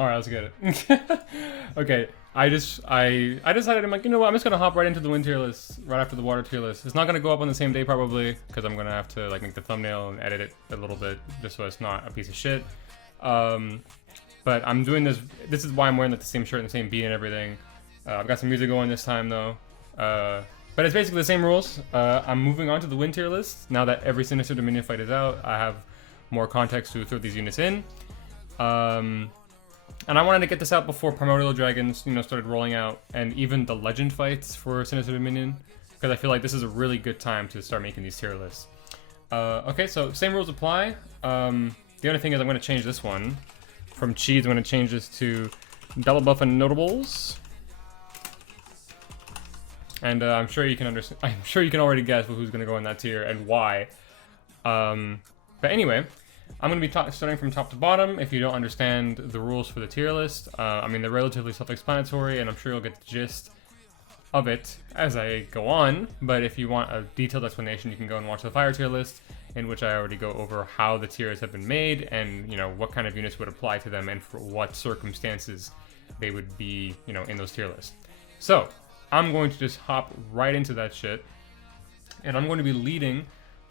Alright, let's get it. Okay, I decided, I'm like, you know what, I'm just gonna hop right into the wind tier list right after the water tier list. It's not gonna go up on the same day probably, because I'm gonna have to like make the thumbnail and edit it a little bit just so it's not a piece of shit. But I'm doing this is why I'm wearing like the same shirt and the same beat and everything. I've got some music going this time though. But it's basically the same rules. I'm moving on to the wind tier list. Now that every Sinister Dominion fight is out, I have more context to throw these units in. And I wanted to get this out before Primordial Dragons, started rolling out, and even the Legend fights for Sinister Dominion, because I feel like this is a really good time to start making these tier lists. Okay, so same rules apply. The only thing is I'm going to change this one. From Cheese, I'm going to change this to Double Buff and Notables. And I'm sure you can understand. I'm sure you can already guess who's going to go in that tier and why. But anyway, I'm going to be starting from top to bottom. If you don't understand the rules for the tier list, I mean they're relatively self-explanatory, and I'm sure you'll get the gist of it as I go on. But if you want a detailed explanation, you can go and watch the fire tier list, in which I already go over how the tiers have been made and what kind of units would apply to them and for what circumstances they would be in those tier lists. So I'm going to just hop right into that shit, and I'm going to be leading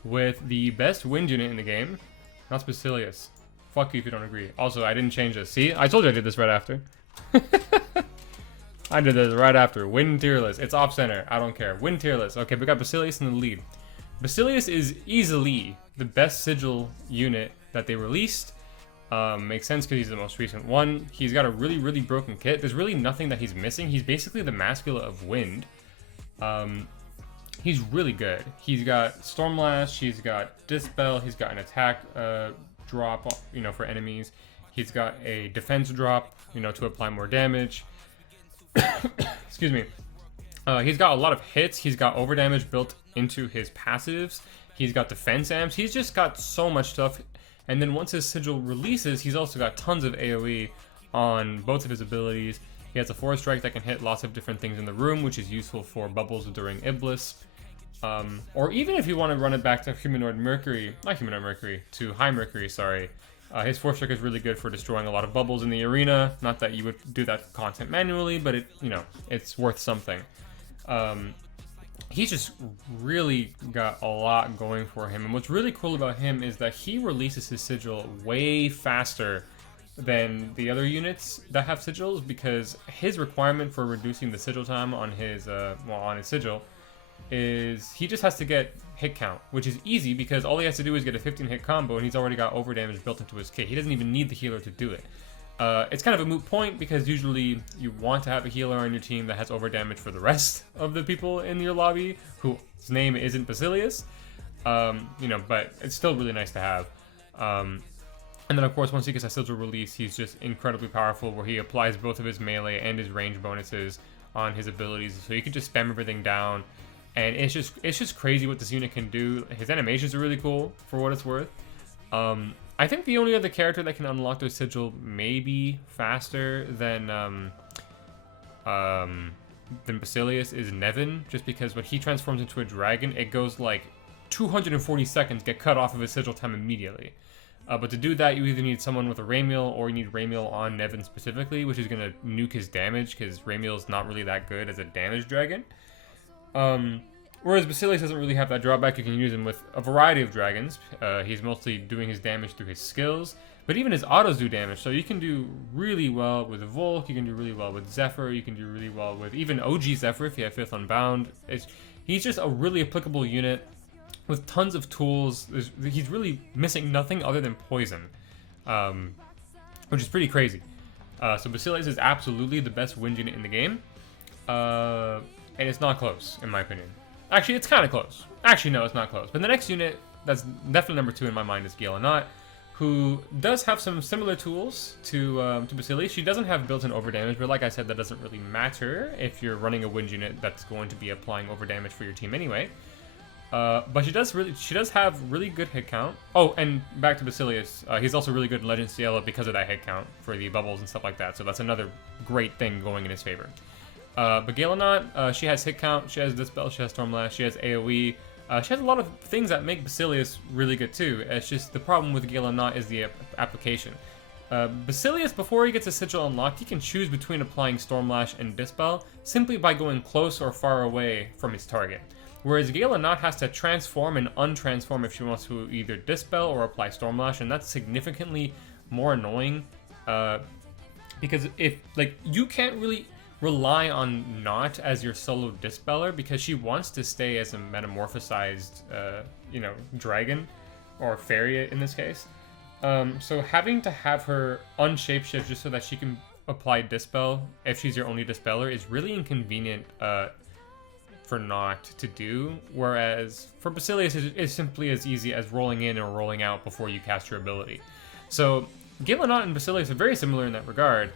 with the best wind unit in the game, not Basilius. Fuck you if you don't agree. Also, I didn't change this. See, I told you I did this right after. I did this right after. Wind tier list. It's off center. I don't care. Wind tier list. Okay, we got Basilius in the lead. Basilius is easily the best sigil unit that they released. Makes sense because he's the most recent one. He's got a really, really broken kit. There's really nothing that he's missing. He's basically the Mascula of Wind. He's really good. He's got Stormlash, he's got Dispel, he's got an attack drop, for enemies. He's got a defense drop, to apply more damage. Excuse me. He's got a lot of hits. He's got overdamage built into his passives. He's got defense amps. He's just got so much stuff. And then once his sigil releases, he's also got tons of AoE on both of his abilities. He has a Force Strike that can hit lots of different things in the room, which is useful for bubbles during Iblis. Or even if you want to run it back to to High Mercury, sorry. His Force Strike is really good for destroying a lot of bubbles in the arena. Not that you would do that content manually, but it's worth something. He's just really got a lot going for him. And what's really cool about him is that he releases his sigil way faster than the other units that have sigils, because his requirement for reducing the sigil time on his sigil is he just has to get hit count, which is easy because all he has to do is get a 15 hit combo and he's already got overdamage built into his kit. He doesn't even need the healer to do it. It's kind of a moot point because usually you want to have a healer on your team that has overdamage for the rest of the people in your lobby whose name isn't Basilius. But it's still really nice to have. And then of course once he gets a sigil release, he's just incredibly powerful, where he applies both of his melee and his range bonuses on his abilities, so you can just spam everything down. And it's just crazy what this unit can do. His animations are really cool for what it's worth. I think the only other character that can unlock their sigil maybe faster than Basilius is Nevin, just because when he transforms into a dragon, it goes like 240 seconds get cut off of his sigil time immediately. But to do that, you either need someone with a Raymiel, or you need Raymiel on Nevin specifically, which is going to nuke his damage, because Raymiel's not really that good as a damage dragon. Whereas Basilius doesn't really have that drawback. You can use him with a variety of dragons. He's mostly doing his damage through his skills, but even his autos do damage, so you can do really well with Volk, you can do really well with Zephyr, you can do really well with even OG Zephyr if you have 5th Unbound. He's just a really applicable unit with tons of tools. He's really missing nothing other than poison, which is pretty crazy. So Basilius is absolutely the best wind unit in the game, and it's not close, in my opinion. Actually, it's kind of close. Actually, no, it's not close. But the next unit that's definitely number 2 in my mind is Gaelanot, who does have some similar tools to Basilius. She doesn't have built-in overdamage, but like I said, that doesn't really matter if you're running a wind unit that's going to be applying overdamage for your team anyway. But she does have really good hit count. Oh, and back to Basilius, he's also really good in Legend Cielo because of that hit count for the bubbles and stuff like that. So that's another great thing going in his favor. But Gaelanot, she has hit count, she has Dispel, she has Stormlash, she has AoE. She has a lot of things that make Basilius really good too. It's just the problem with Gaelanot is the application. Basilius, before he gets a sigil unlocked, he can choose between applying Stormlash and Dispel simply by going close or far away from his target. Whereas Gala Knot has to transform and untransform if she wants to either Dispel or apply Stormlash, and that's significantly more annoying. Because if, like, you can't really rely on Knot as your solo Dispeller because she wants to stay as a metamorphosized, dragon, or fairy in this case. So having to have her unshapeshift just so that she can apply Dispel if she's your only Dispeller is really inconvenient for Knot to do, whereas for Basilius it's simply as easy as rolling in or rolling out before you cast your ability. So Gala Knot and Basilius are very similar in that regard.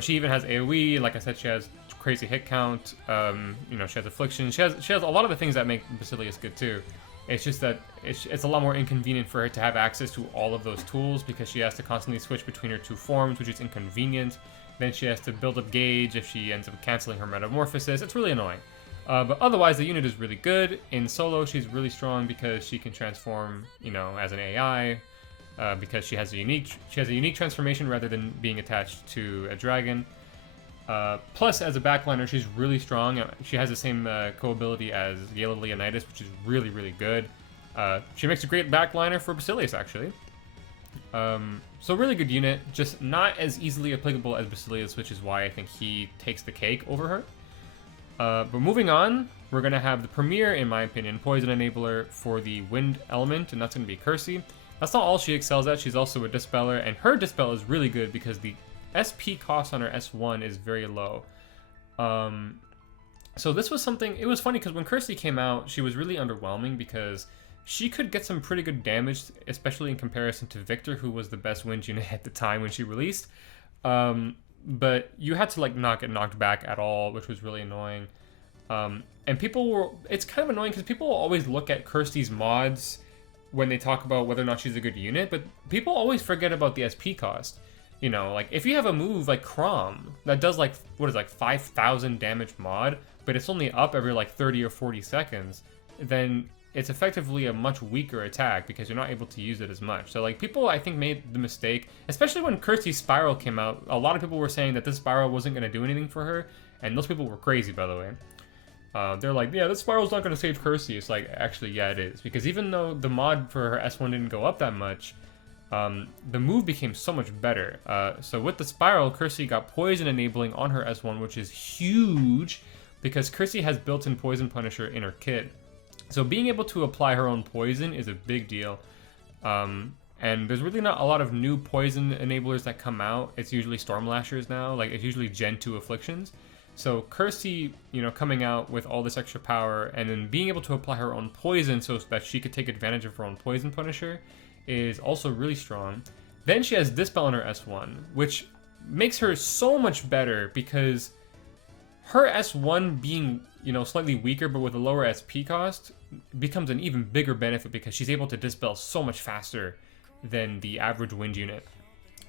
She even has AoE, like I said, she has crazy hit count, she has Affliction, she has a lot of the things that make Basilius good too. It's just that it's a lot more inconvenient for her to have access to all of those tools because she has to constantly switch between her two forms, which is inconvenient. Then she has to build up gauge if she ends up canceling her metamorphosis. It's really annoying. But otherwise, the unit is really good. In solo, she's really strong because she can transform, as an AI, because she has a unique transformation rather than being attached to a dragon. Plus, as a backliner, she's really strong. She has the same co-ability as Gala Leonidas, which is really, really good. She makes a great backliner for Basilius, actually. So really good unit, just not as easily applicable as Basilius, which is why I think he takes the cake over her. But moving on, we're going to have the premier, in my opinion, Poison Enabler for the Wind element, and that's going to be Kersey. That's not all she excels at, she's also a Dispeller, and her Dispel is really good because the SP cost on her S1 is very low. So this was something, it was funny because when Kersey came out, she was really underwhelming because she could get some pretty good damage, especially in comparison to Victor, who was the best wind unit at the time when she released. But you had to not get knocked back at all, which was really annoying. And it's kind of annoying because people will always look at Kirsty's mods when they talk about whether or not she's a good unit, but people always forget about the SP cost. If you have a move like Crom that does 5,000 damage mod, but it's only up every 30 or 40 seconds, then it's effectively a much weaker attack because you're not able to use it as much. So people, I think, made the mistake, especially when Kirsty's Spiral came out, a lot of people were saying that this Spiral wasn't going to do anything for her, and those people were crazy, by the way. They're like, yeah, this Spiral's not going to save Kirsty. It's like, actually, yeah, it is. Because even though the mod for her S1 didn't go up that much, the move became so much better. So with the Spiral, Kirsty got Poison Enabling on her S1, which is huge because Kirsty has built-in Poison Punisher in her kit. So being able to apply her own poison is a big deal. And there's really not a lot of new poison enablers that come out. It's usually Stormlashers now. It's usually Gen 2 Afflictions. So Kirsty, coming out with all this extra power and then being able to apply her own poison so that she could take advantage of her own Poison Punisher is also really strong. Then she has Dispel on her S1, which makes her so much better because her S1 being, slightly weaker but with a lower SP cost becomes an even bigger benefit because she's able to Dispel so much faster than the average wind unit.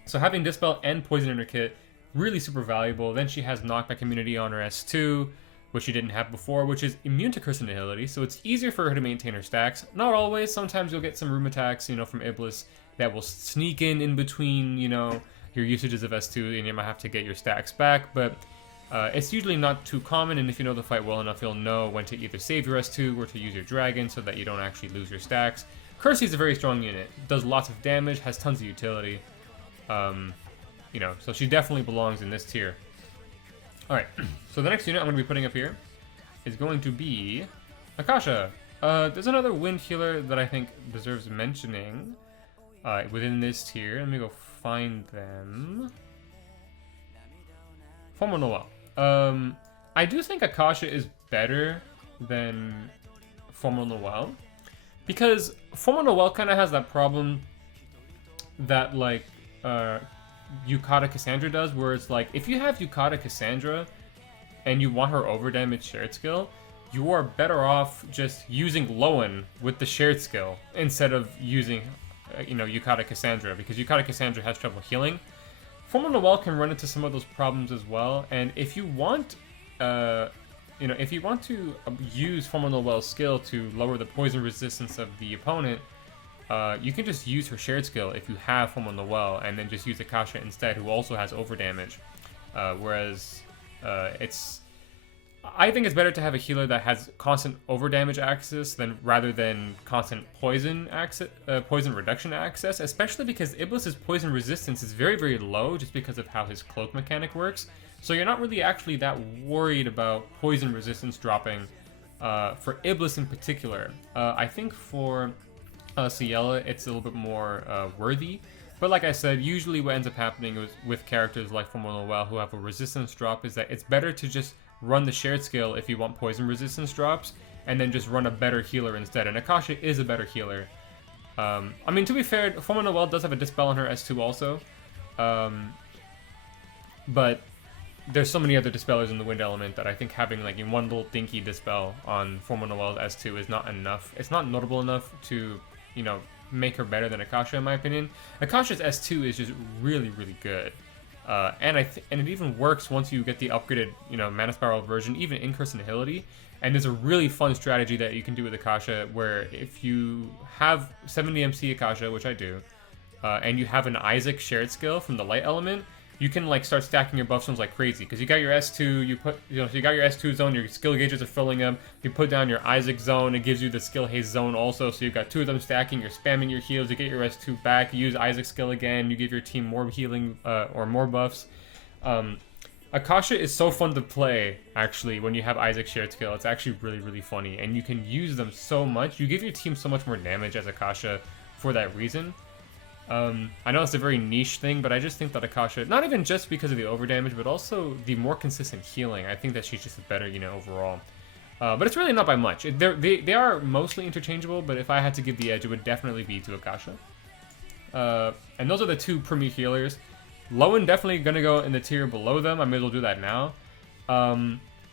So having Dispel and Poison in her kit, really super valuable. Then she has Knockback Immunity on her S2, which she didn't have before, which is immune to Curse and Nihility, so it's easier for her to maintain her stacks. Not always, sometimes you'll get some room attacks, from Iblis that will sneak in between, your usages of S2, and you might have to get your stacks back, but it's usually not too common, and if you know the fight well enough, you'll know when to either save your S2 or to use your Dragon so that you don't actually lose your stacks. Kersey's a very strong unit, does lots of damage, has tons of utility, so she definitely belongs in this tier. Alright, so the next unit I'm going to be putting up here is going to be Akasha. There's another wind healer that I think deserves mentioning within this tier. Let me go find them. Formal Noel. I do think Akasha is better than Formal Noel because Formal Noel kind of has that problem that Yukata Cassandra does, where it's if you have Yukata Cassandra and you want her over damage shared skill, you are better off just using Lowen with the shared skill instead of using Yukata Cassandra, because Yukata Cassandra has trouble healing. Formal Noel can run into some of those problems as well, and if you want to use Formal Noel's skill to lower the poison resistance of the opponent, you can just use her shared skill if you have Form on the Well, and then just use Akasha instead, who also has over damage. Whereas I think it's better to have a healer that has constant over damage access rather than constant poison reduction access, especially because Iblis's poison resistance is very, very low just because of how his cloak mechanic works. So you're not really actually that worried about poison resistance dropping for Iblis in particular. I think for Ciela, it's a little bit more worthy. But like I said, usually what ends up happening with characters like Form on the Well who have a resistance drop is that it's better to just run the shared skill if you want poison resistance drops, and then just run a better healer instead. And Akasha is a better healer. I mean, to be fair, Form on the Well does have a Dispel on her S2 also. But there's so many other Dispellers in the Wind Element that I think having like one little dinky Dispel on Form on the Well S2 is not enough. It's not notable enough to, you know, make her better than Akasha in my opinion. Akasha's S2 is just really, really good. And it even works once you get the upgraded, you know, Mana Spiral version, even in Curse and Nihility. And there's a really fun strategy that you can do with Akasha, where if you have 70 MC Akasha, which I do, and you have an Isaac shared skill from the Light Element, you can like start stacking your buff zones like crazy. Because you got your S2, so you got your S2 zone, your skill gauges are filling up. You put down your Isaac zone, it gives you the skill haste zone also. So you've got 2 of them stacking. You're spamming your heals. You get your S2 back. You use Isaac skill again. You give your team more healing or more buffs. Akasha is so fun to play actually when you have Isaac shared skill. It's actually really, really funny, and you can use them so much. You give your team so much more damage as Akasha for that reason. I know it's a very niche thing, but I just think that Akasha, not even just because of the overdamage, but also the more consistent healing, I think that she's just a better unit overall. But it's really not by much. They are mostly interchangeable, but if I had to give the edge, it would definitely be to Akasha. And those are the 2 premier healers. Lowen definitely going to go in the tier below them. I may as well do that now.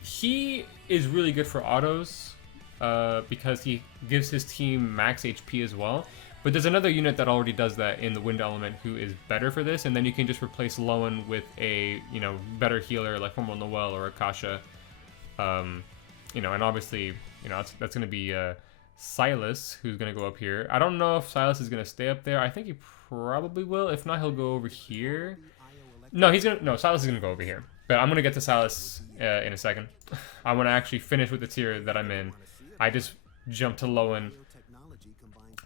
He is really good for autos because he gives his team max HP as well. But there's another unit that already does that in the Wind Element who is better for this, and then you can just replace Lowen with a, you know, better healer like Form on the Well or Akasha. You know, and obviously, you know, that's going to be Silas, who's going to go up here. I don't know if Silas is going to stay up there. I think he probably will. If not, he'll go over here. No, Silas is going to go over here. But I'm going to get to Silas in a second. I want to actually finish with the tier that I'm in. I just jumped to Lowen.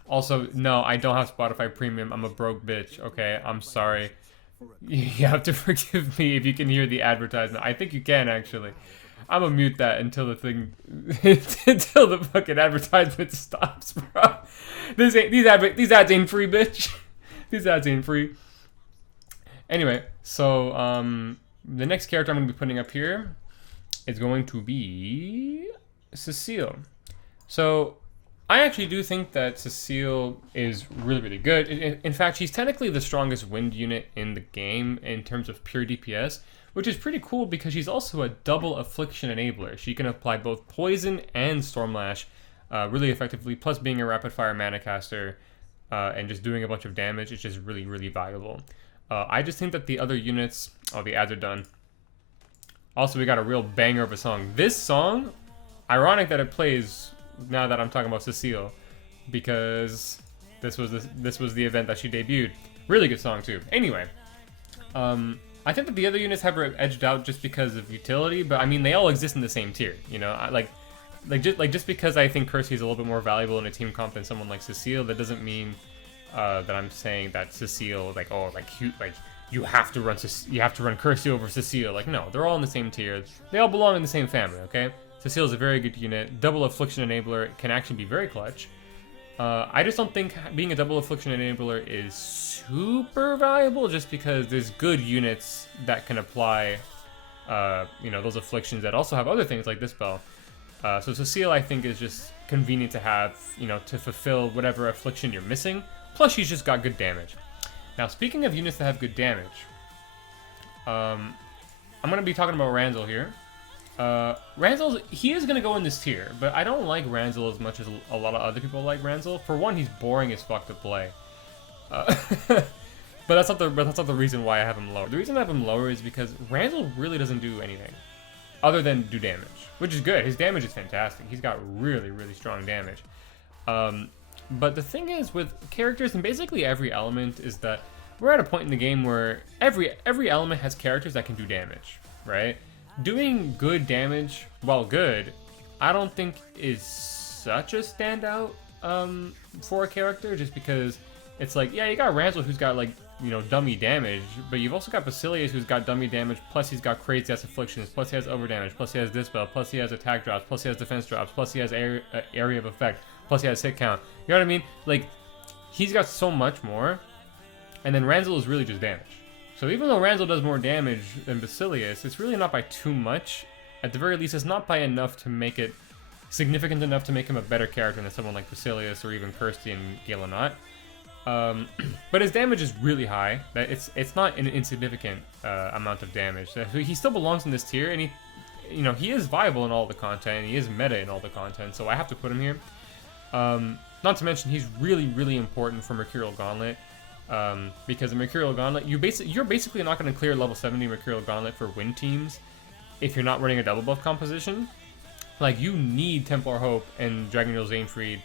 Also, no, I don't have Spotify Premium. I'm a broke bitch, okay? I'm sorry. You have to forgive me if you can hear the advertisement. I think you can, actually. I'm gonna mute that until the thing... until the fucking advertisement stops, bro. These ads ain't free, bitch. These ads ain't free. Anyway, so, the next character I'm gonna be putting up here is going to be Cecile. So... I actually do think that Cecile is really, really good. In fact, she's technically the strongest wind unit in the game in terms of pure DPS, which is pretty cool because she's also a double affliction enabler. She can apply both poison and Stormlash really effectively, plus being a rapid fire mana caster and just doing a bunch of damage is just really, really valuable. I just think that the other units... Oh, the ads are done. Also, we got a real banger of a song. This song, ironic that it plays... now that I'm talking about Cecile, because this was the event that she debuted. Really good song too. Anyway, I think that the other units have her edged out just because of utility, but I mean they all exist in the same tier. You know, just because I think Kersey is a little bit more valuable in a team comp than someone like Cecile, that doesn't mean that I'm saying that Cecile you have to run Kersey over Cecile. Like, no, they're all in the same tier. They all belong in the same family. Okay. Cecile is a very good unit. Double Affliction Enabler can actually be very clutch. I just don't think being a Double Affliction Enabler is super valuable just because there's good units that can apply, you know, those afflictions that also have other things like this spell. So Cecile, I think, is just convenient to have, you know, to fulfill whatever affliction you're missing. Plus, she's just got good damage. Now, speaking of units that have good damage, I'm going to be talking about Ranzel here. He is going to go in this tier, but I don't like Ranzel as much as a lot of other people like Ranzel. For one, he's boring as fuck to play. But that's not the reason why I have him lower. The reason I have him lower is because Ranzel really doesn't do anything other than do damage, which is good. His damage is fantastic. He's got really, really strong damage. But the thing is with characters and basically every element is that we're at a point in the game where every element has characters that can do damage, right? Doing good damage, while good, I don't think is such a standout for a character, just because it's like, yeah, you got Ransel who's got like, you know, dummy damage, but you've also got Basilius who's got dummy damage, plus he's got crazy ass afflictions, plus he has over damage, plus he has dispel, plus he has attack drops, plus he has defense drops, plus he has area of effect, plus he has hit count. You know what I mean? Like, he's got so much more, and then Ransel is really just damage. So even though Ransel does more damage than Basilius, it's really not by too much. At the very least, it's not by enough to make it significant enough to make him a better character than someone like Basilius or even Kirsty and Galenot. But his damage is really high. It's not an insignificant amount of damage. So he still belongs in this tier, and he is viable in all the content, and he is meta in all the content. So I have to put him here. Not to mention he's really, really important for Mercurial Gauntlet. Because the Mercurial Gauntlet, you're basically not going to clear level 70 Mercurial Gauntlet for win teams if you're not running a double buff composition. Like, you need Templar Hope and Dragoneel Zanefried,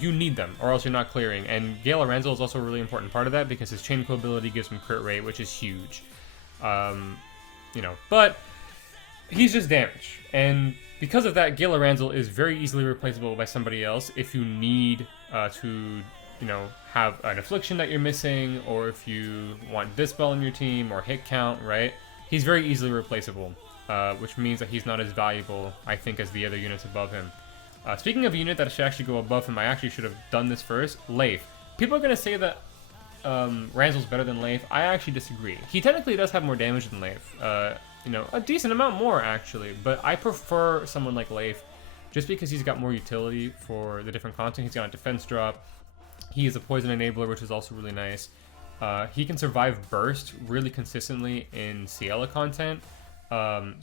you need them, or else you're not clearing. And Gala Ransel is also a really important part of that because his Chain Coil ability gives him crit rate, which is huge. But he's just damage, and because of that, Gala Ransel is very easily replaceable by somebody else if you need to have an affliction that you're missing, or if you want Dispel in your team, or hit count, right? He's very easily replaceable, which means that he's not as valuable, I think, as the other units above him. Speaking of a unit that should actually go above him, I actually should have done this first, Leif. People are going to say that Ransel's better than Leif. I actually disagree. He technically does have more damage than Leif. A decent amount more, actually, but I prefer someone like Leif just because he's got more utility for the different content. He's got a defense drop. He is a poison enabler, which is also really nice. He can survive burst really consistently in Ciela content.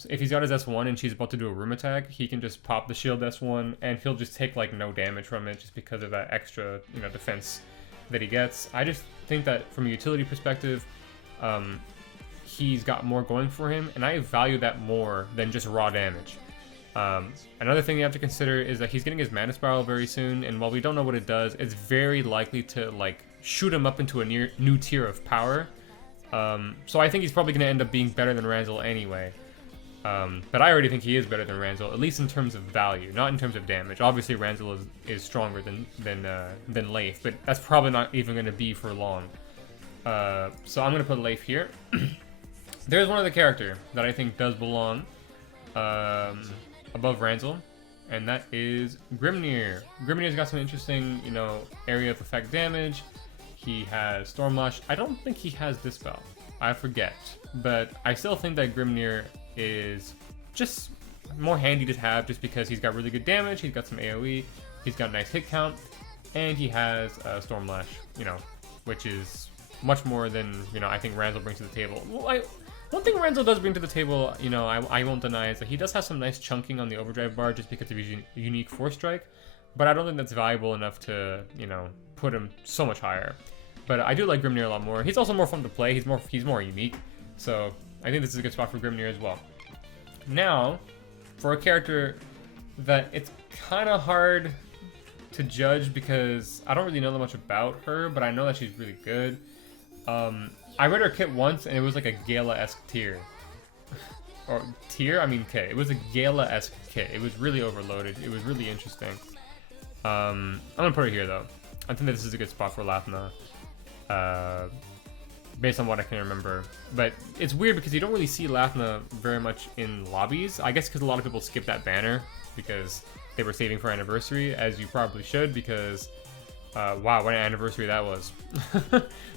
If he's got his S1 and she's about to do a room attack, he can just pop the shield S1 and he'll just take like no damage from it just because of that extra, defense that he gets. I just think that from a utility perspective, he's got more going for him, and I value that more than just raw damage. Another thing you have to consider is that he's getting his Mana Spiral very soon, and while we don't know what it does, it's very likely to like shoot him up into a new tier of power. So I think he's probably going to end up being better than Ransel anyway. But I already think he is better than Ransel, at least in terms of value, not in terms of damage. Obviously, Ransel is stronger than Leif, but that's probably not even going to be for long. So I'm going to put Leif here. There's one other character that I think does belong above Ransel, and that is Grimnir. Grimnir's got some interesting, area of effect damage. He has Stormlash. I don't think he has Dispel. I forget. But I still think that Grimnir is just more handy to have just because he's got really good damage, he's got some AoE, he's got a nice hit count, and he has Stormlash, which is much more than, I think Ransel brings to the table. Well, one thing Ransel does bring to the table, I won't deny, is that he does have some nice chunking on the overdrive bar just because of his unique Force Strike, but I don't think that's valuable enough to, put him so much higher. But I do like Grimnir a lot more. He's also more fun to play. He's more unique. So I think this is a good spot for Grimnir as well. Now, for a character that it's kind of hard to judge because I don't really know that much about her, but I know that she's really good. I read her kit once, and it was like a Gala-esque tier. Or tier? I mean kit. It was a Gala-esque kit. It was really overloaded. It was really interesting. I'm going to put her here, though. I think that this is a good spot for Lathna. Based on what I can remember. But it's weird because you don't really see Lathna very much in lobbies. I guess because a lot of people skip that banner because they were saving for anniversary, as you probably should, because wow, what an anniversary that was.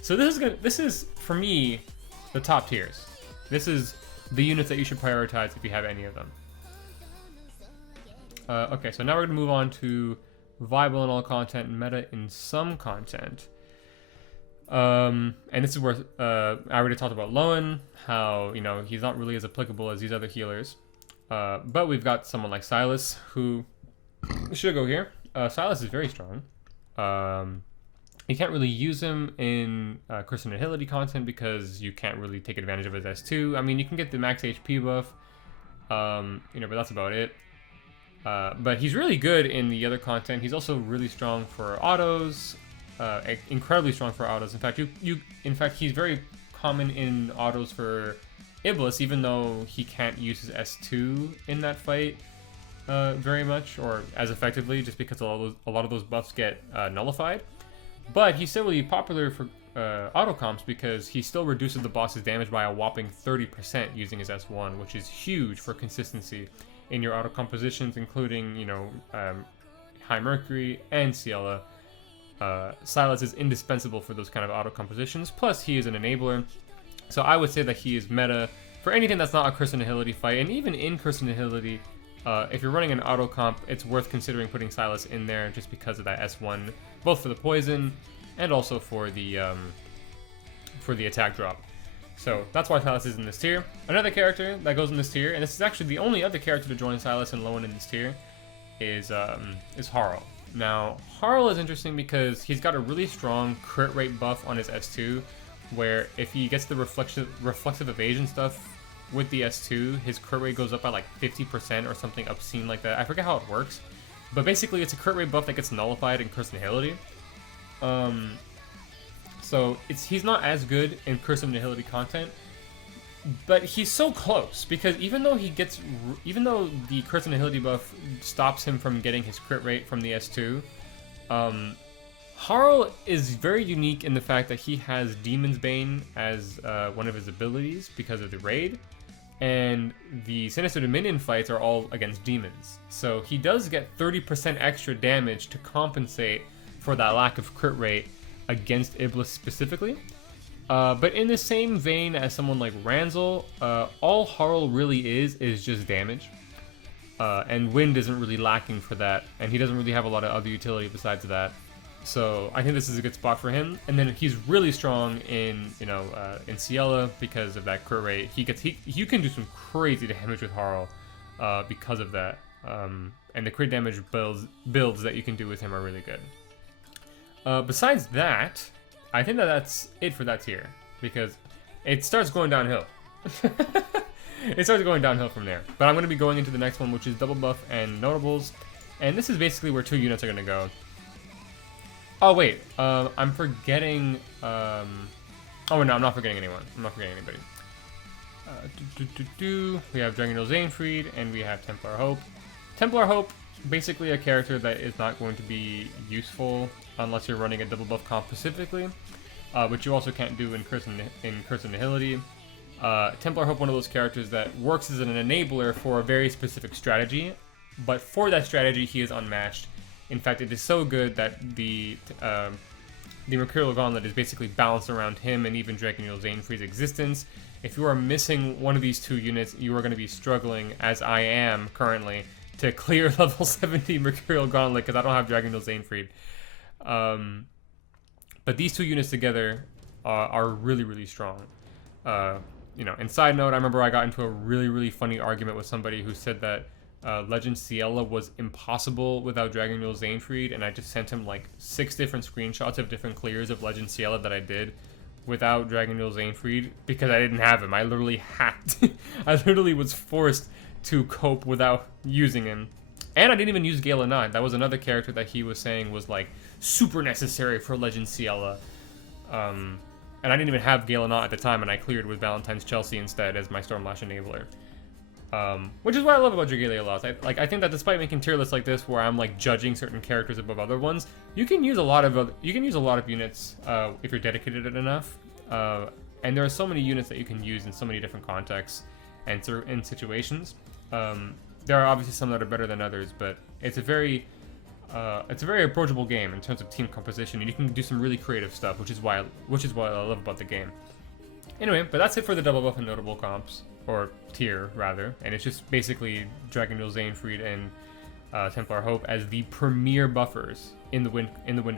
So this is for me the top tiers. This is the units that you should prioritize if you have any of them. Okay, so now we're gonna move on to viable in all content and meta in some content. And this is where I already talked about Lowen, how he's not really as applicable as these other healers. But we've got someone like Silas, who should go here. Silas is very strong. You can't really use him in Christian Nihility content because you can't really take advantage of his S2. I mean, you can get the max HP buff, but that's about it. But he's really good in the other content. He's also really strong for autos, incredibly strong for autos. In fact, he's very common in autos for Iblis, even though he can't use his S2 in that fight very much or as effectively, just because a lot of those buffs get nullified. But he's still really popular for auto comps because he still reduces the boss's damage by a whopping 30% using his S1, which is huge for consistency in your auto compositions, including, you know, High Mercury and Ciela. Silas is indispensable for those kind of auto compositions, plus he is an enabler. So I would say that he is meta for anything that's not a Curse and Nihility fight, and even in Curse and Nihility, if you're running an auto comp, it's worth considering putting Silas in there just because of that S1, both for the poison and also for the attack drop. So that's why Silas is in this tier. Another character that goes in this tier, and this is actually the only other character to join Silas and Lowen in this tier, is Harl. Now, Harl is interesting because he's got a really strong crit rate buff on his S2, where if he gets the reflexive evasion stuff with the S2, his crit rate goes up by like 50% or something obscene like that. I forget how it works, but basically it's a crit rate buff that gets nullified in Curse Nihility. So he's not as good in Curse of Nihility content, but he's so close because even though the Curse of Nihility buff stops him from getting his crit rate from the S2, Harl is very unique in the fact that he has Demon's Bane as one of his abilities because of the raid, and the Sinister Dominion fights are all against demons. So he does get 30% extra damage to compensate for that lack of crit rate against Iblis specifically. But in the same vein as someone like Ranzel, all Harl really is just damage. And Wind isn't really lacking for that, and he doesn't really have a lot of other utility besides that. So I think this is a good spot for him. And then he's really strong in in Ciela because of that crit rate. You can do some crazy damage with Harl because of that. And the crit damage builds that you can do with him are really good. Besides that, I think that's it for that tier because it starts going downhill. It starts going downhill from there. But I'm going to be going into the next one, which is Double Buff and Notables. And this is basically where two units are going to go. Oh, wait. I'm forgetting... Oh, no, I'm not forgetting anyone. I'm not forgetting anybody. We have Dragonil Zainfried, and we have Templar Hope. Templar Hope, basically a character that is not going to be useful unless you're running a double buff comp specifically, which you also can't do in Curse and Nihility. Templar Hope, one of those characters that works as an enabler for a very specific strategy, but for that strategy, he is unmatched. In fact, it is so good that the Mercurial Gauntlet is basically balanced around him and even Dragonil Zainfried's existence. If you are missing one of these two units, you are going to be struggling, as I am currently, to clear level 70 Mercurial Gauntlet because I don't have Dragonil Zainfried. But these two units together are really, really strong. And side note, I remember I got into a really, really funny argument with somebody who said that Legend Ciela was impossible without Dragonil Zainfried, and I just sent him like 6 different screenshots of different clears of Legend Ciela that I did without Dragonil Zainfried because I didn't have him. I literally hacked. I literally was forced to cope without using him. And I didn't even use Gala 9. That was another character that he was saying was like super necessary for Legend Ciela. And I didn't even have Gala 9 at the time, and I cleared with Valentine's Chelsea instead as my Stormlash enabler. Which is what I love about Dragalia a lot. I think that despite making tier lists like this, where I'm like judging certain characters above other ones, you can use a lot of units if you're dedicated enough. And there are so many units that you can use in so many different contexts and in situations. There are obviously some that are better than others, but it's a very approachable game in terms of team composition, and you can do some really creative stuff, which is what I love about the game. Anyway, but that's it for the double buff and notable comps, or tier rather, and it's just basically Dragonil Zainfried and Templar Hope as the premier buffers in the wind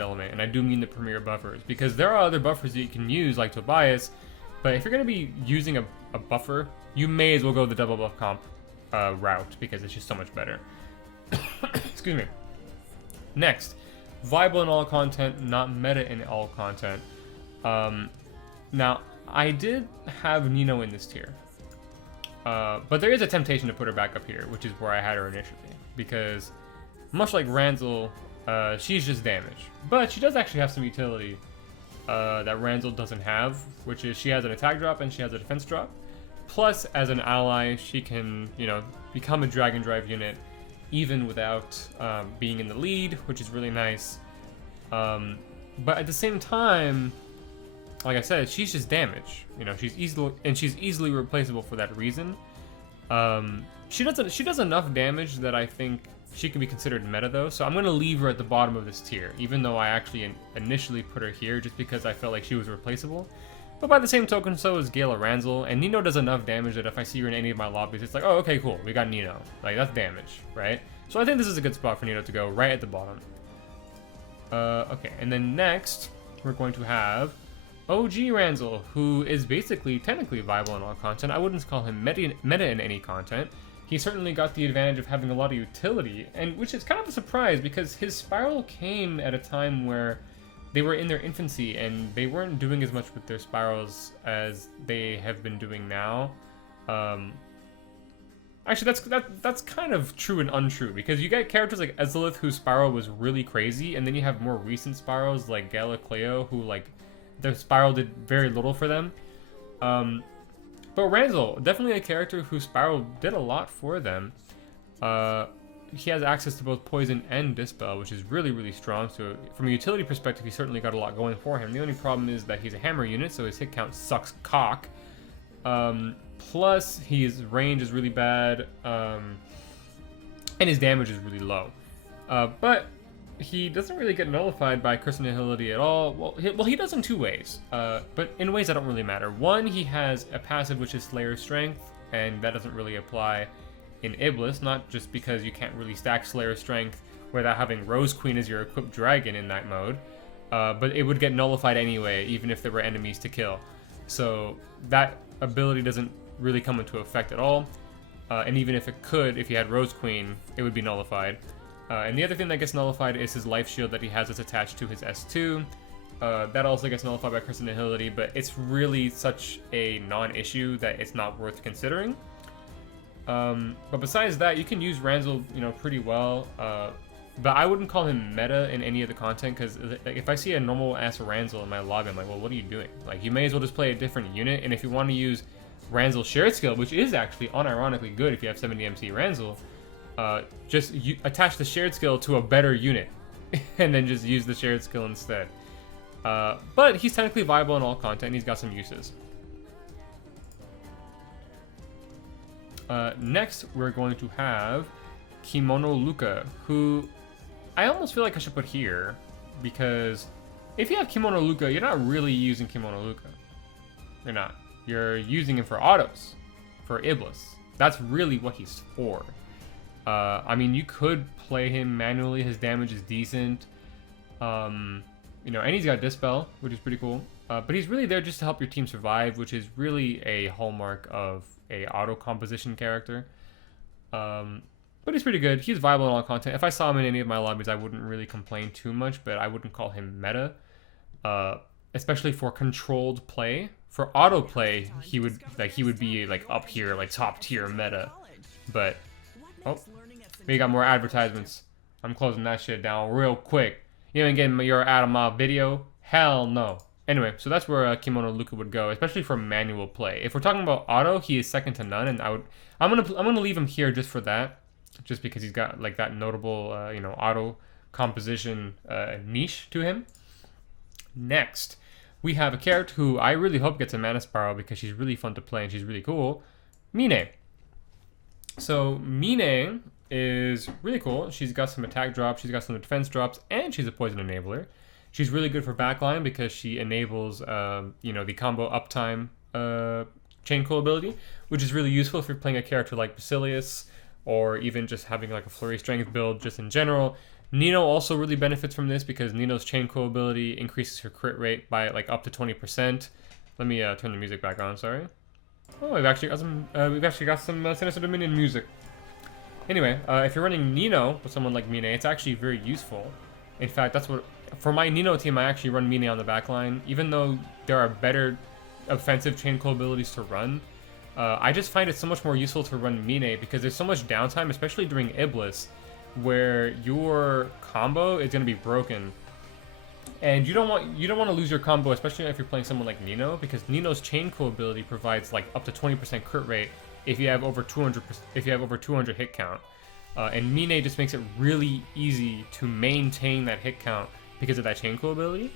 element, and I do mean the premier buffers because there are other buffers that you can use like Tobias, but if you're going to be using a buffer, you may as well go the double buff comp route because it's just so much better. Excuse me. Next, viable in all content, not meta in all content. Now, I did have Nino in this tier, but there is a temptation to put her back up here, which is where I had her initially. because much like Ranzel, she's just damage. But she does actually have some utility that Ranzel doesn't have, which is she has an attack drop and she has a defense drop. Plus, as an ally, she can, you know, become a Dragon Drive unit even without being in the lead, which is really nice. But at the same time, like I said, she's just damage. You know, she's easily replaceable for that reason. She does enough damage that I think she can be considered meta though. So I'm gonna leave her at the bottom of this tier, even though I actually initially put her here just because I felt like she was replaceable. But by the same token, so is Gala Ranzel, and Nino does enough damage that if I see her in any of my lobbies, it's like, oh, okay, cool, we got Nino. Like, that's damage, right? So I think this is a good spot for Nino to go, right at the bottom. Okay, and then next, we're going to have OG Ranzel, who is basically, technically viable in all content. I wouldn't call him meta in any content. He certainly got the advantage of having a lot of utility, and which is kind of a surprise, because his spiral came at a time where they were in their infancy, and they weren't doing as much with their spirals as they have been doing now. Actually, that's kind of true and untrue, because you get characters like Ezzelith, whose spiral was really crazy, and then you have more recent spirals like Galacleo, who, like, their spiral did very little for them. But Ranzel, definitely a character whose spiral did a lot for them. He has access to both Poison and Dispel, which is really, really strong. So from a utility perspective, he certainly got a lot going for him. The only problem is that he's a hammer unit, so his hit count sucks cock. Plus, his range is really bad, and his damage is really low. But he doesn't really get nullified by Curse and Nihility at all. Well, he does in two ways, but in ways that don't really matter. One, he has a passive which is Slayer Strength, and that doesn't really apply in Iblis, not just because you can't really stack Slayer Strength without having Rose Queen as your equipped dragon in that mode, but it would get nullified anyway, even if there were enemies to kill. So that ability doesn't really come into effect at all, and even if it could, if you had Rose Queen, it would be nullified. And the other thing that gets nullified is his life shield that he has that's attached to his S2. That also gets nullified by Curse and Nihility, but it's really such a non-issue that it's not worth considering. But besides that, you can use Ranzel, you know, pretty well. But I wouldn't call him meta in any of the content, because if I see a normal-ass Ranzel in my lobby, I'm like, well, what are you doing? Like, you may as well just play a different unit, and if you want to use Ranzel's shared skill, which is actually unironically good if you have 70 MC Ranzel, just attach the shared skill to a better unit, and then just use the shared skill instead. But he's technically viable in all content, and he's got some uses. Next, we're going to have Kimono Luka, who I almost feel like I should put here, because if you have Kimono Luka, you're not really using Kimono Luka. You're not. You're using him for autos, for Iblis. That's really what he's for. I mean, you could play him manually. His damage is decent. You know, and he's got Dispel, which is pretty cool. But he's really there just to help your team survive, which is really a hallmark of a auto composition character. But he's pretty good. He's viable in all content. If I saw him in any of my lobbies, I wouldn't really complain too much, but I wouldn't call him meta. Especially for controlled play. For auto play, he would be like up here, like top tier meta. But oh, we got more advertisements. I'm closing that shit down real quick. You ain't getting your ad on my video? Hell no. Anyway, so that's where Kimono Luka would go, especially for manual play. If we're talking about auto, he is second to none, and I'm gonna leave him here just for that, just because he's got like that notable you know, auto composition niche to him. Next, we have a character who I really hope gets a Mana Spiral because she's really fun to play and she's really cool, Mine. So Mine is really cool. She's got some attack drops, she's got some defense drops, and she's a poison enabler. She's really good for backline because she enables, you know, the combo uptime chain cool ability, which is really useful if you're playing a character like Basilius, or even just having like a flurry strength build just in general. Nino also really benefits from this because Nino's chain cool ability increases her crit rate by like up to 20%. Let me turn the music back on. Sorry. Oh, we've actually got some Sinister Dominion music. Anyway, if you're running Nino with someone like Mine, it's actually very useful. In fact, that's what, for my Nino team, I actually run Mine on the backline. Even though there are better offensive chain cool abilities to run, I just find it so much more useful to run Mine because there's so much downtime, especially during Iblis, where your combo is going to be broken. And you don't want to lose your combo, especially if you're playing someone like Nino, because Nino's chain cool ability provides like up to 20% crit rate if you have over 200 hit count. And Mine just makes it really easy to maintain that hit count because of that chain cool ability.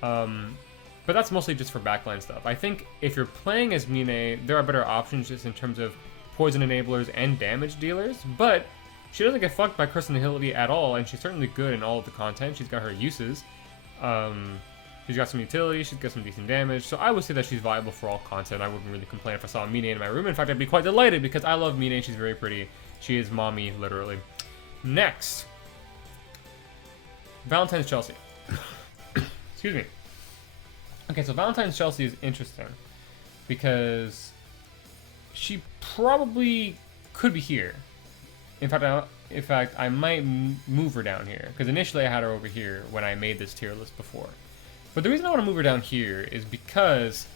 But that's mostly just for backline stuff. I think if you're playing as Mine, there are better options just in terms of poison enablers and damage dealers, but she doesn't get fucked by Curse and Nihility at all, and she's certainly good in all of the content. She's got her uses. She's got some utility, she's got some decent damage, so I would say that she's viable for all content. I wouldn't really complain if I saw Mine in my room. In fact, I'd be quite delighted because I love Mine, she's very pretty. She is mommy, literally. Next, Valentine's Chelsea. Excuse me. Okay, so Valentine's Chelsea is interesting because she probably could be here. In fact, I might move her down here because initially I had her over here when I made this tier list before. But the reason I want to move her down here is because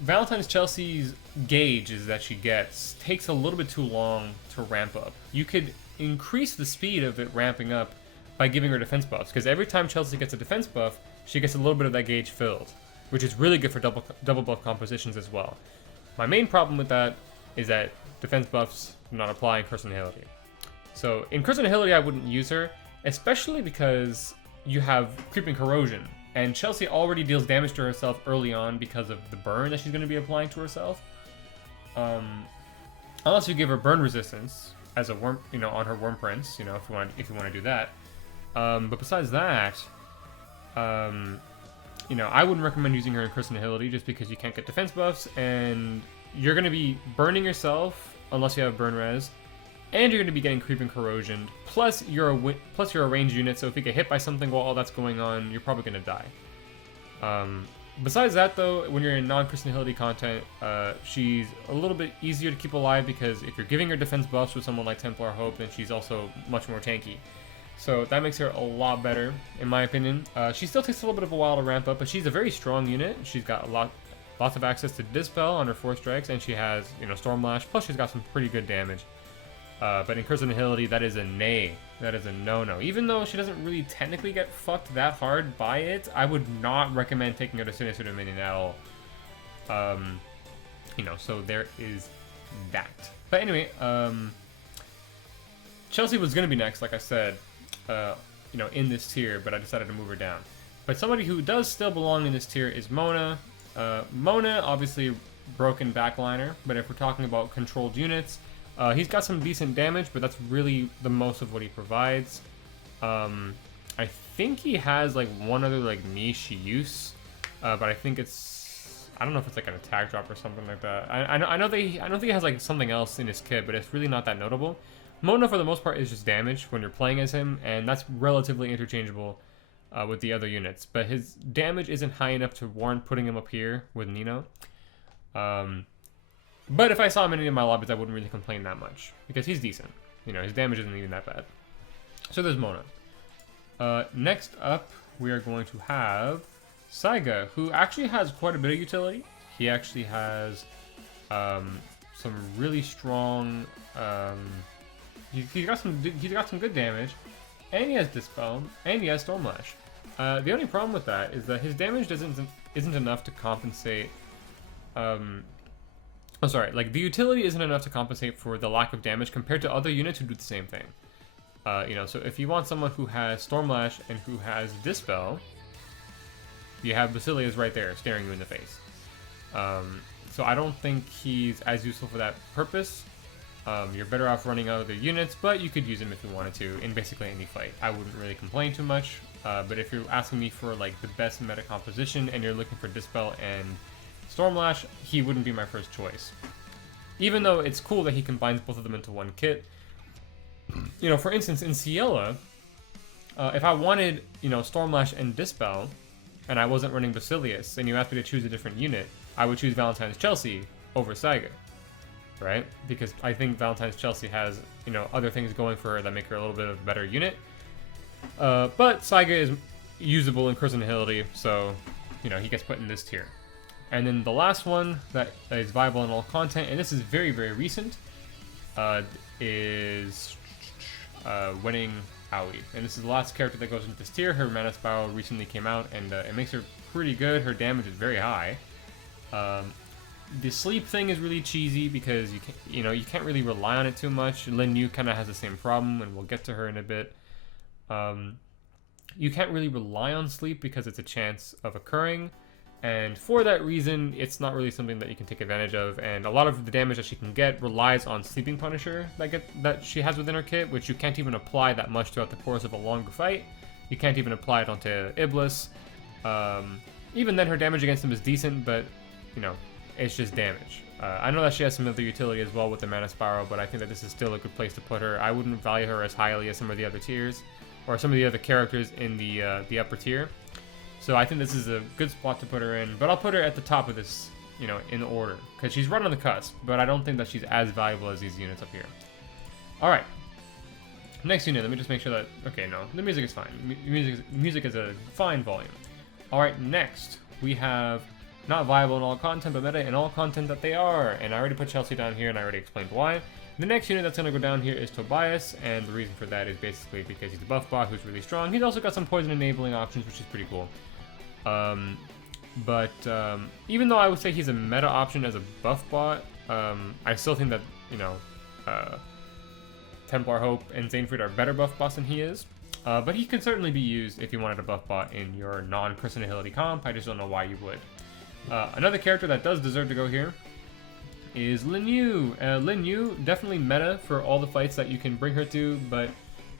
Valentine's Chelsea's gauges that she gets takes a little bit too long to ramp up. You could increase the speed of it ramping up by giving her defense buffs, because every time Chelsea gets a defense buff, she gets a little bit of that gauge filled, which is really good for double buff compositions as well. My main problem with that is that defense buffs do not apply in Curse and Nihility. So in Curse and Nihility, I wouldn't use her, especially because you have Creeping Corrosion, and Chelsea already deals damage to herself early on because of the burn that she's going to be applying to herself. Unless you give her burn resistance as a worm, on her worm prints, if you want to do that. But besides that, I wouldn't recommend using her in Curse and Nihility just because you can't get defense buffs, and you're going to be burning yourself unless you have burn res, and you're going to be getting Creeping Corrosion, plus you're a ranged unit, so if you get hit by something while all that's going on, you're probably going to die. Besides that, though, when you're in non-Curse and Nihility content, she's a little bit easier to keep alive because if you're giving her defense buffs with someone like Templar Hope, then she's also much more tanky. So that makes her a lot better, in my opinion. She still takes a little bit of a while to ramp up, but she's a very strong unit. She's got lots of access to Dispel on her 4 strikes, and she has, Stormlash, plus she's got some pretty good damage. But in Curse and Nihility, that is a nay. That is a no-no. Even though she doesn't really technically get fucked that hard by it, I would not recommend taking her to Sinister Dominion at all. So there is that. But anyway, Chelsea was going to be next, like I said, in this tier, but I decided to move her down. But somebody who does still belong in this tier is Mona. Mona, obviously, broken backliner, but if we're talking about controlled units, he's got some decent damage, but that's really the most of what he provides. I think he has like one other like niche use, but I think I don't know if it's like an attack drop or something like that. I don't think he has like something else in his kit, but it's really not that notable. Mona, for the most part, is just damage when you're playing as him, and that's relatively interchangeable with the other units. But his damage isn't high enough to warrant putting him up here with Nino. But if I saw him in any of my lobbies, I wouldn't really complain that much, because he's decent. His damage isn't even that bad. So there's Mona. Next up, we are going to have Saiga, who actually has quite a bit of utility. He actually has some really strong... He's got some good damage, and he has Dispel, and he has Stormlash. The only problem with that is that his damage isn't enough to compensate... the utility isn't enough to compensate for the lack of damage compared to other units who do the same thing. So if you want someone who has Stormlash and who has Dispel, you have Basilius right there staring you in the face. So I don't think he's as useful for that purpose. You're better off running other units, but you could use him if you wanted to in basically any fight. I wouldn't really complain too much, but if you're asking me for like the best meta composition and you're looking for Dispel and Stormlash, he wouldn't be my first choice. Even though it's cool that he combines both of them into one kit. For instance, in Ciela, if I wanted, Stormlash and Dispel, and I wasn't running Basilius, and you asked me to choose a different unit, I would choose Valentine's Chelsea over Saiga, right? Because I think Valentine's Chelsea has, other things going for her that make her a little bit of a better unit. But Saiga is usable in Curse and Nihility, so, he gets put in this tier. And then the last one that is viable in all content, and this is very, very recent, is winning Aoi. And this is the last character that goes into this tier. Her mana spiral recently came out, and it makes her pretty good. Her damage is very high. The sleep thing is really cheesy because you can't really rely on it too much. Lin Yu kind of has the same problem, and we'll get to her in a bit. You can't really rely on sleep because it's a chance of occurring, and for that reason, it's not really something that you can take advantage of. And a lot of the damage that she can get relies on Sleeping Punisher that she has within her kit, which you can't even apply that much throughout the course of a longer fight. You can't even apply it onto Iblis. Even then, her damage against him is decent, but it's just damage. I know that she has some other utility as well with the Mana Spiral, but I think that this is still a good place to put her. I wouldn't value her as highly as some of the other tiers, or some of the other characters in the upper tier. So I think this is a good spot to put her in, but I'll put her at the top of this, in order, because she's right on the cusp, but I don't think that she's as valuable as these units up here. Alright. Next unit, let me just make sure that, okay, no, the music is fine. Music is a fine volume. Alright, next, we have not viable in all content, but meta in all content that they are. And I already put Chelsea down here, and I already explained why. The next unit that's going to go down here is Tobias, and the reason for that is basically because he's a buff bot who's really strong. He's also got some poison enabling options, which is pretty cool. Even though I would say he's a meta option as a buff bot, I still think that, Templar Hope and Zainfried are better buff bots than he is. But he can certainly be used if you wanted a buff bot in your non-personality comp. I just don't know why you would. Another character that does deserve to go here is Lin Yu. Lin Yu, definitely meta for all the fights that you can bring her to, but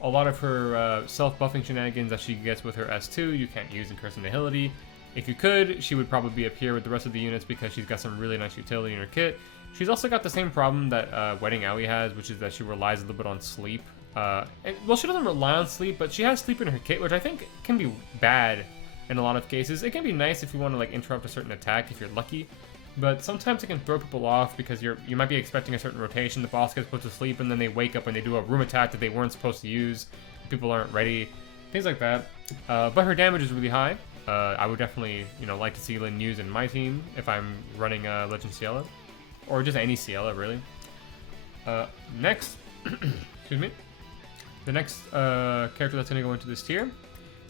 a lot of her self-buffing shenanigans that she gets with her S2, you can't use in Curse and Nihility. If you could, she would probably be up here with the rest of the units because she's got some really nice utility in her kit. She's also got the same problem that Wedding Aoi has, which is that she relies a little bit on sleep. Well, she doesn't rely on sleep, but she has sleep in her kit, which I think can be bad in a lot of cases. It can be nice if you want to interrupt a certain attack if you're lucky, but sometimes it can throw people off because you might be expecting a certain rotation, the boss gets put to sleep, and then they wake up and they do a room attack that they weren't supposed to use. People aren't ready, things like that. But her damage is really high. I would definitely like to see Lin Yu's in my team if I'm running Legend Ciela, or just any Ciela really. Next, excuse me. The next character that's going to go into this tier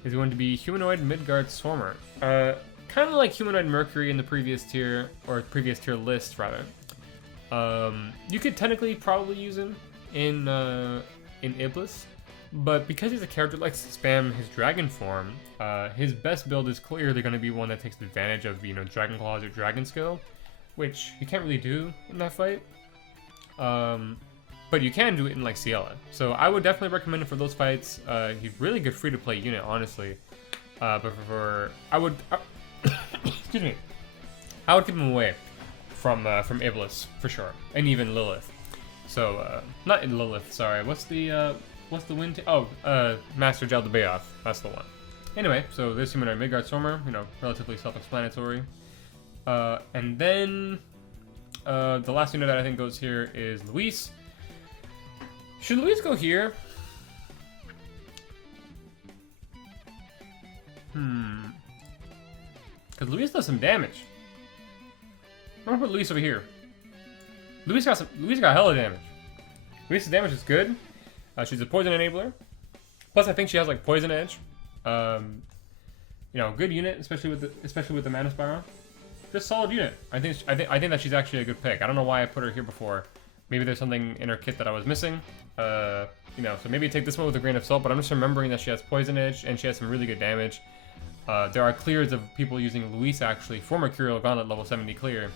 is going to be Humanoid Midgard Swarmer. Kind of like Humanoid Mercury in the previous tier, or previous tier list rather. You could technically probably use him in Iblis, but because he's a character that likes to spam his dragon form, his best build is clearly going to be one that takes advantage of Dragon Claws or Dragon Skill, which you can't really do in that fight. But you can do it in Ciela. So I would definitely recommend it for those fights. He's really good free-to-play unit, honestly. But I would excuse me. I would keep him away from Iblis for sure, and even Lilith. So not in Lilith, sorry. What's the wind? Master Jaldabaoth. That's the one. Anyway, so this Humanoid Midgard Stormer, relatively self-explanatory. And then the last unit that I think goes here is Luis. Should Luis go here? Because Luis does some damage. I'm gonna put Luis over here. Luis got hella damage. Luis's damage is good. She's a poison enabler. Plus, I think she has poison edge. Good unit, especially with the Mana Spiral. Just solid unit. I think that she's actually a good pick. I don't know why I put her here before. Maybe there's something in her kit that I was missing. So maybe take this one with a grain of salt, but I'm just remembering that she has Poison Edge, and she has some really good damage. There are clears of people using Luis, actually, for Mercurial Gauntlet level 70 clear,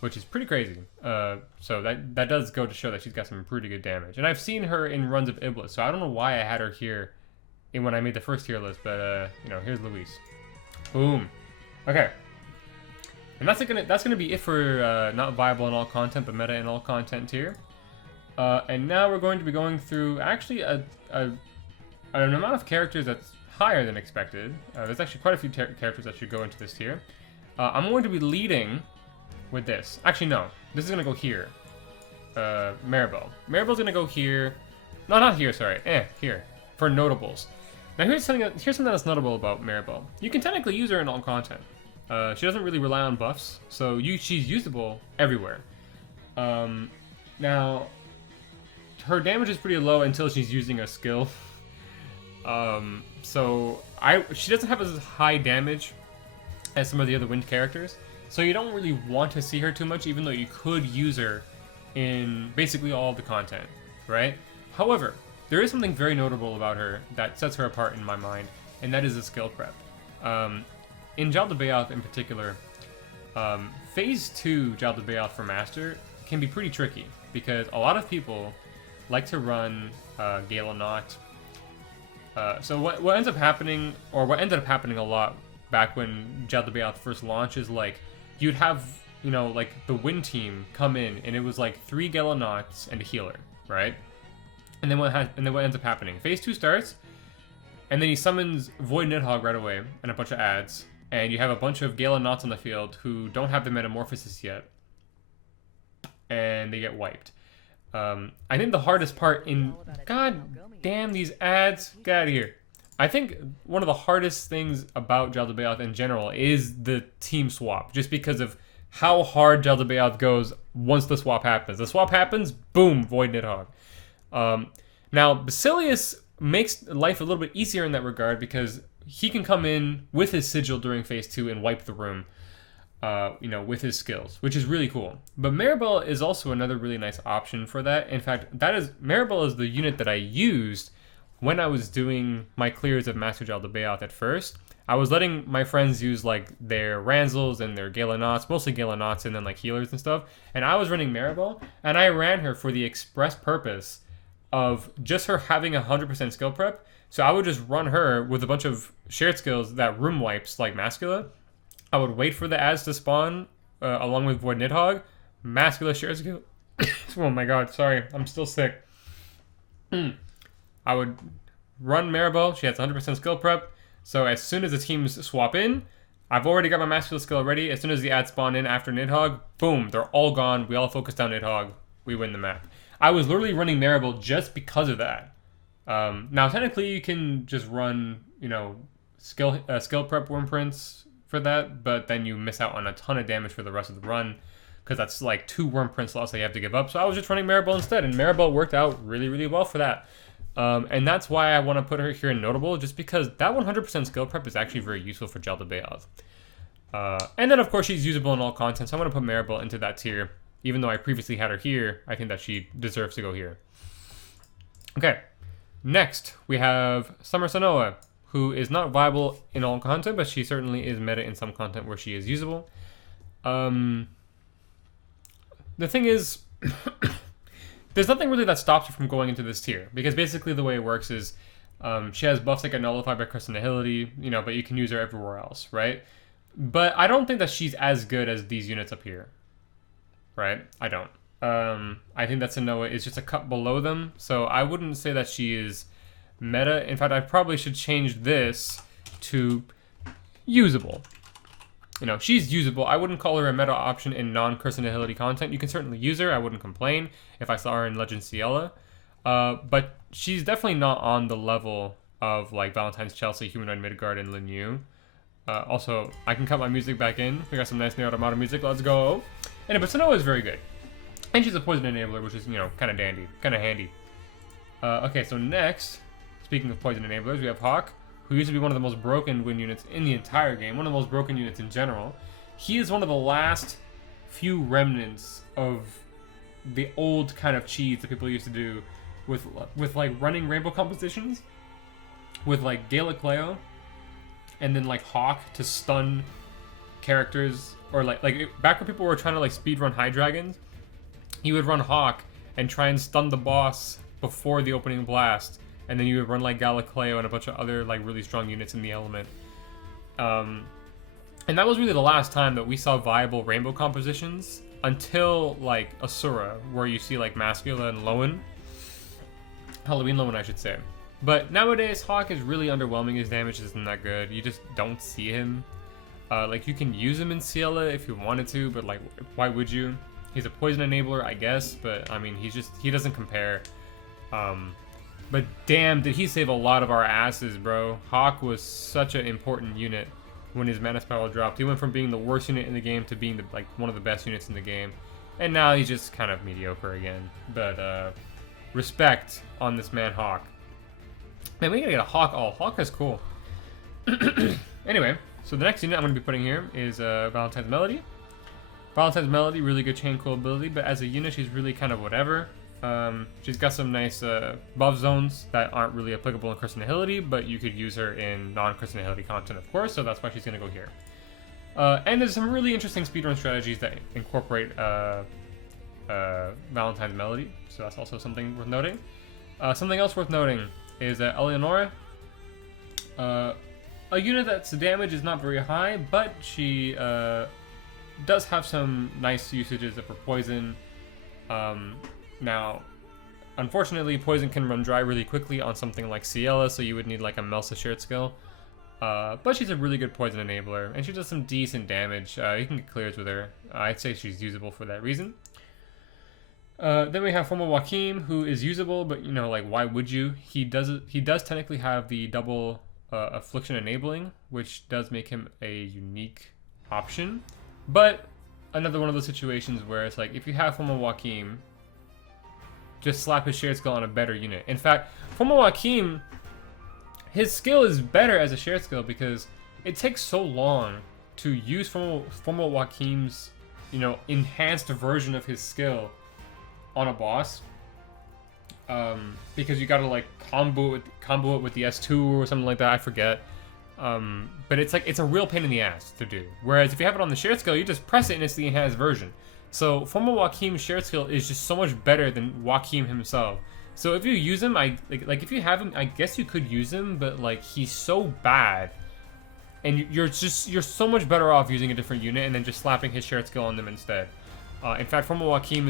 which is pretty crazy. So that does go to show that she's got some pretty good damage. And I've seen her in runs of Iblis, so I don't know why I had her here when I made the first tier list, but, here's Luis. Boom. Okay. And that's gonna be it for not viable in all content, but meta in all content tier. And now we're going to be going through actually an amount of characters that's higher than expected. There's actually quite a few characters that should go into this tier. I'm going to be leading with this. Actually, no. This is gonna go here. Maribel. Maribel's gonna go here. No, not here. Sorry. Here for notables. Now here's something that's notable about Maribel. You can technically use her in all content. She doesn't really rely on buffs, so she's usable everywhere. Now, her damage is pretty low until she's using a skill. So she doesn't have as high damage as some of the other wind characters, so you don't really want to see her too much, even though you could use her in basically all of the content, right? However, there is something very notable about her that sets her apart in my mind, and that is the skill prep. In Jal de Beoth in particular, Phase 2 Jal de Beoth for Master can be pretty tricky, because a lot of people like to run Gale-O-Not. So what ends up happening, or what ended up happening a lot back when Jal de Beoth first launched, is like you'd have, you know, like the win team come in and it was like 3 Gale-O-Nots and a healer, right? And then what ends up happening? Phase 2 starts, and then he summons Void Nidhogg right away and a bunch of adds, and you have a bunch of Gale-O-Nots on the field who don't have the Metamorphosis yet, and they get wiped. I think the hardest part in... God damn these ads. Get out of here. I think one of the hardest things about Jal de Beoth in general is the team swap, just because of how hard Jal de Beoth goes once the swap happens. The swap happens, boom, Void Nidhogg. Now, Basilius makes life a little bit easier in that regard, because he can come in with his sigil during Phase 2 and wipe the room, you know, with his skills, which is really cool. But Maribel is also another really nice option for that. In fact, Maribel is the unit that I used when I was doing my clears of Master Jal de Beoth at first. I was letting my friends use like their Ranzels and their Gale-O-Nots, mostly Gale-O-Nots, and then like healers and stuff. And I was running Maribel, and I ran her for the express purpose of just her having 100% skill prep. So I would just run her with a bunch of shared skills that room wipes like Mascula. I would wait for the ads to spawn along with Void Nidhogg. Mascula shared skill. Oh my god, sorry, I'm still sick. I would run Maribel. She has 100% skill prep. So as soon as the teams swap in, I've already got my Mascula skill ready. As soon as the ads spawn in after Nidhogg, boom, they're all gone. We all focus down Nidhogg. We win the map. I was literally running Maribel just because of that. Now, technically, you can just run, you know, skill prep Wyrmprints for that, but then you miss out on a ton of damage for the rest of the run, because that's like 2 Wyrmprint slots that you have to give up. So I was just running Maribel instead, and Maribel worked out really, really well for that. And that's why I want to put her here in notable, just because that 100% skill prep is actually very useful for Jal de Beoth. And then, of course, she's usable in all content, so I'm going to put Maribel into that tier. Even though I previously had her here, I think that she deserves to go here. Okay, next we have Summer Sanoa, who is not viable in all content, but she certainly is meta in some content where she is usable. The thing is, there's nothing really that stops her from going into this tier, because basically the way it works is she has buffs that get nullified by Curse Annihility, you know, but you can use her everywhere else, right? But I don't think that she's as good as these units up here. Right? I don't. I think that Sanoa is just a cut below them, so I wouldn't say that she is meta. In fact, I probably should change this to usable. You know, she's usable. I wouldn't call her a meta option in non-Curse Annihility content. You can certainly use her. I wouldn't complain if I saw her in Legend Ciela. But she's definitely not on the level of like Valentine's Chelsea, Humanoid Midgard, and Lin Yu. Also, I can cut my music back in. We got some nice Neo Automata music. Let's go. Anyway, but Sanoa is very good. And she's a poison enabler, which is, you know, kind of dandy. Kind of handy. Okay, so next, speaking of poison enablers, we have Hawk, who used to be one of the most broken win units in the entire game. One of the most broken units in general. He is one of the last few remnants of the old kind of cheats that people used to do with like running rainbow compositions. With like Galacleo. And then like Hawk to stun characters, or like back when people were trying to like speedrun High Dragons, he would run Hawk and try and stun the boss before the opening blast, and then you would run like Galacleo and a bunch of other like really strong units in the element. And that was really the last time that we saw viable rainbow compositions, until like Asura, where you see like Mascula and Lowen. Halloween Lowen, I should say. But nowadays, Hawk is really underwhelming. His damage isn't that good. You just don't see him. Like, you can use him in Ciela if you wanted to, but like, why would you? He's a poison enabler, I guess, but I mean, he doesn't compare. But damn, did he save a lot of our asses, bro. Hawk was such an important unit when his mana spiral dropped. He went from being the worst unit in the game to being one of the best units in the game. And now he's just kind of mediocre again. But respect on this man Hawk. Man, we gotta get a Hawk. Oh, Hawk is cool. Anyway, so the next unit I'm gonna be putting here is Valentine's Melody. Valentine's Melody, really good chain cool ability, but as a unit, she's really kind of whatever. She's got some nice buff zones that aren't really applicable in Crescent Nihility, but you could use her in non-Crescent Nihility content, of course, so that's why she's going to go here. And there's some really interesting speedrun strategies that incorporate Valentine's Melody, so that's also something worth noting. Something else worth noting is Eleonora. A unit that's damage is not very high, but she does have some nice usages of her poison. Now, unfortunately, poison can run dry really quickly on something like Ciela, so you would need like a Melsa shared skill. But she's a really good poison enabler, and she does some decent damage. You can get clears with her. I'd say she's usable for that reason. Then we have Formal Joachim, who is usable, but you know, like, why would you? He does technically have the double affliction enabling, which does make him a unique option. But another one of those situations where it's like, if you have Formal Joachim, just slap his shared skill on a better unit. In fact, Formal Joachim, his skill is better as a shared skill because it takes so long to use Formal Joachim's, you know, enhanced version of his skill on a boss. Because you gotta like combo it with the S2 or something like that, I forget. But it's like, it's a real pain in the ass to do. Whereas if you have it on the shared skill, you just press it and it's the enhanced version. So Formal Joachim's shared skill is just so much better than Joachim himself. So if you use him, like if you have him, I guess you could use him, but like he's so bad, and you're so much better off using a different unit and then just slapping his shared skill on them instead. In fact, Formal Joachim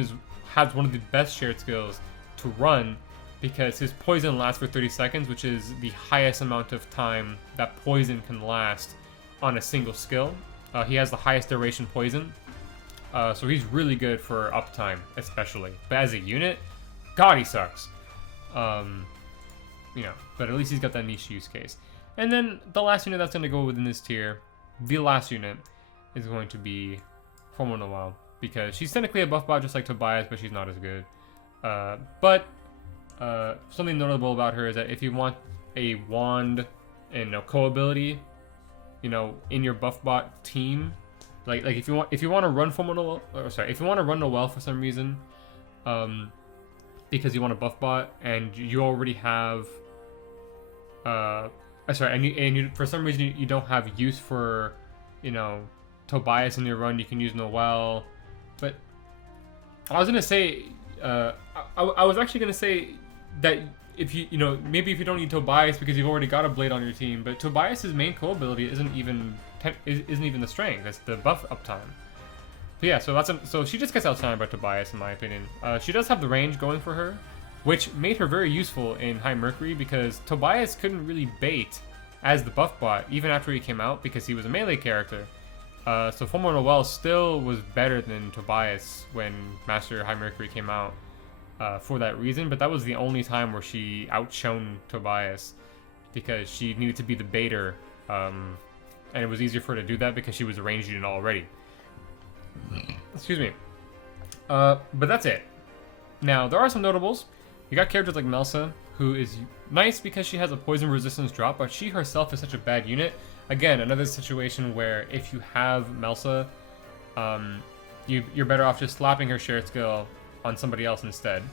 has one of the best shared skills to run because his poison lasts for 30 seconds, which is the highest amount of time that poison can last on a single skill. He has the highest duration poison. So he's really good for uptime, especially. But as a unit, God, he sucks. You know, but at least he's got that niche use case. And then the last unit that's going to go within this tier, the last unit, is going to be Formal Noelle. Because she's technically a buff bot just like Tobias, but she's not as good. But something notable about her is that if you want a wand and a co-ability, you know, in your buff bot team, like if you want to run Formal Noelle, if you want to run Noelle for some reason, because you want a buff bot and you already have, and you for some reason you don't have use for, you know, Tobias in your run, you can use Noelle. But I was gonna say, I was actually gonna say that if you know, maybe if you don't need Tobias because you've already got a blade on your team, but Tobias's main co-ability isn't even the strength; it's the buff uptime. But yeah, so she just gets outshined by Tobias in my opinion. She does have the range going for her, which made her very useful in High Mercury because Tobias couldn't really bait as the buff bot even after he came out because he was a melee character. So Formal Noelle still was better than Tobias when Master High Mercury came out for that reason, but that was the only time where she outshone Tobias because she needed to be the baiter, and it was easier for her to do that because she was a ranged unit already. Excuse me. But that's it. Now, there are some notables. You got characters like Melsa, who is nice because she has a poison resistance drop, but she herself is such a bad unit. Again, another situation where if you have Melsa, you're better off just slapping her shared skill on somebody else instead.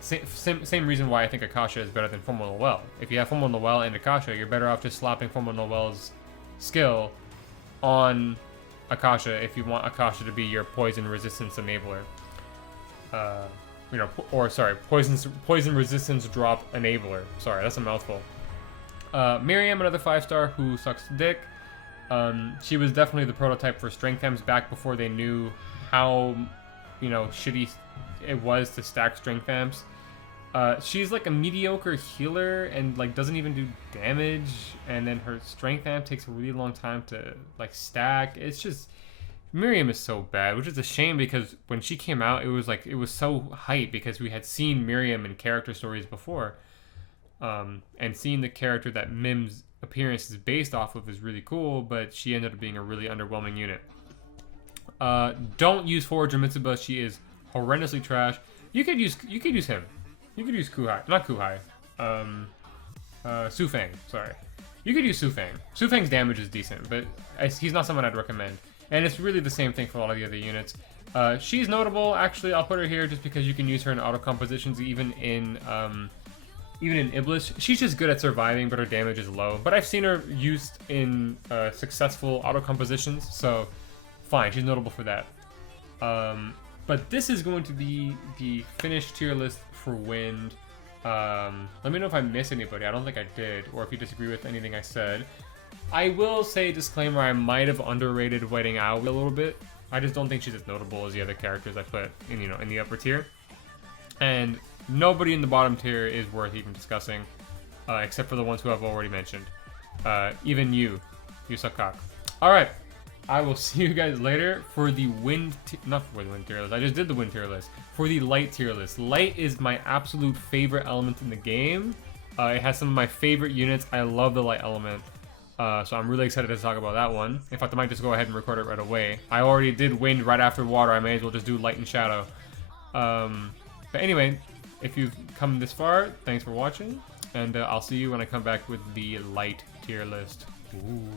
Same reason why I think Akasha is better than Formal Noelle. If you have Formal Noelle and Akasha, you're better off just slapping Formal Noelle's skill on Akasha if you want Akasha to be your poison resistance enabler. Poison resistance drop enabler. Sorry, that's a mouthful. Miriam, another 5-star who sucks dick. She was definitely the prototype for strength amps back before they knew how, you know, shitty it was to stack strength amps. She's like a mediocre healer and like doesn't even do damage, and then her strength amp takes a really long time to like stack. It's just, Miriam is so bad, which is a shame because when she came out, it was so hype because we had seen Miriam in character stories before. And seeing the character that Mim's appearance is based off of is really cool, but she ended up being a really underwhelming unit. Don't use Forager Mitsuba. She is horrendously trash. You could use him. You could use Kuhai. Not Kuhai. Sufang. Sorry. You could use Sufang. Sufang's damage is decent, but he's not someone I'd recommend. And it's really the same thing for a lot of the other units. She's notable. Actually, I'll put her here just because you can use her in auto compositions, even in Iblis. She's just good at surviving, but her damage is low. But I've seen her used in successful auto compositions, so fine. She's notable for that. But this is going to be the finished tier list for Wind. Let me know if I missed anybody. I don't think I did, or if you disagree with anything I said. I will say, disclaimer, I might have underrated Wedding Owl a little bit. I just don't think she's as notable as the other characters I put in, in the upper tier. And nobody in the bottom tier is worth even discussing, except for the ones who I've already mentioned. Even you suck cock. All right. I will see you guys later for the not for the Wind tier list. I just did the Wind tier list. For the Light tier list. Light is my absolute favorite element in the game. It has some of my favorite units. I love the Light element. So I'm really excited to talk about that one. In fact, I might just go ahead and record it right away. I already did Wind right after Water. I may as well just do Light and Shadow. But anyway, if you've come this far, thanks for watching. And I'll see you when I come back with the Light tier list. Ooh.